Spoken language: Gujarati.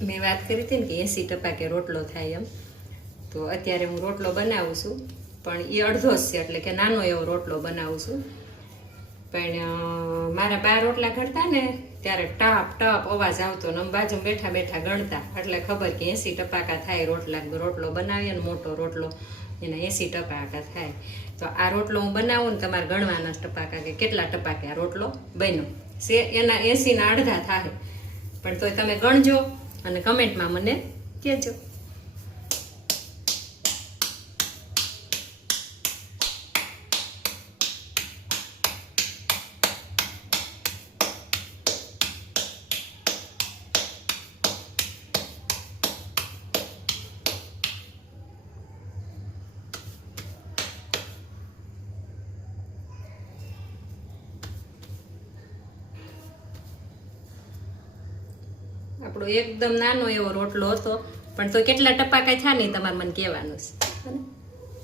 મેં વાત કરી હતી ને કે એંસી ટકા કે રોટલો થાય એમ. તો અત્યારે હું રોટલો બનાવું છું, પણ એ અડધો જ છે, એટલે કે નાનો એવો રોટલો બનાવું છું. પણ મારા બા રોટલા ઘડતા ને, ત્યારે ટપ ટપ અવાજ આવતો ને બાજુ બેઠા બેઠા ગણતા. એટલે ખબર કે એંસી ટપાકા થાય, રોટલા, રોટલો બનાવીએ ને મોટો રોટલો, એના એંસી ટપાકા થાય. તો આ રોટલો હું બનાવું ને તમારે ગણવાના ટપાકા કે કેટલા ટપાકે આ રોટલો બન્યો. સે, એના એંસીના અડધા થાય પણ તોય તમે ગણજો. અને કમેન્ટમાં મને કહેજો. આપણો એકદમ નાનો એવો રોટલો હતો. પણ તો કેટલા ટપાકા થયા નહીં તમારે મને કહેવાનું છે.